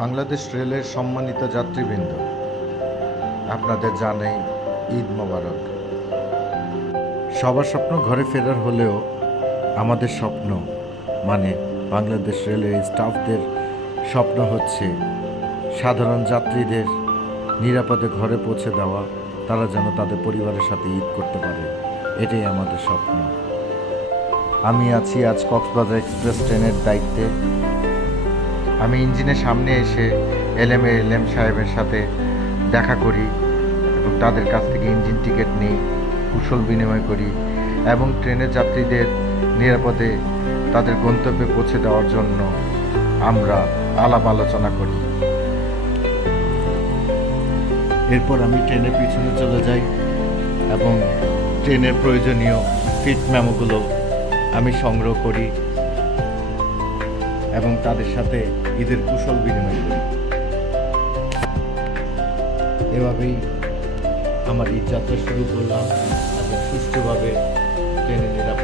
বাংলাদেশ রেলের সম্মানিত যাত্রীবৃন্দ, আপনাদের জানাই ঈদ মোবারক। সবার স্বপ্ন ঘরে ফেরার হলেও আমাদের স্বপ্ন মানে বাংলাদেশ রেলের স্টাফদের স্বপ্ন হচ্ছে সাধারণ যাত্রীদের নিরাপদে ঘরে পৌঁছে দেওয়া, তারা যেন তাদের পরিবারের সাথে ঈদ করতে পারে। এটাই আমাদের স্বপ্ন। আমি আছি আজ কক্সবাজার এক্সপ্রেস ট্রেনের দায়িত্বে। আমি ইঞ্জিনের সামনে এসে এলএম সাহেবের সাথে দেখা করি এবং তাদের কাছ থেকে ইঞ্জিন টিকিট নিই, কুশল বিনিময় করি এবং ট্রেনের যাত্রীদের নিরাপদে তাদের গন্তব্যে পৌঁছে দেওয়ার জন্য আমরা আলাপ আলোচনা করি। এরপর আমি ট্রেনের পিছনে চলে যাই এবং ট্রেনের প্রয়োজনীয় ফিট মেমোগুলো আমি সংগ্রহ করি এবং তাদের সাথে ঈদের কুশল বিনিময় করি। এভাবেই আমার ঈদ যাত্রা শুরু করলাম এবং সুষ্ঠুভাবে ট্রেনে নিরাপদ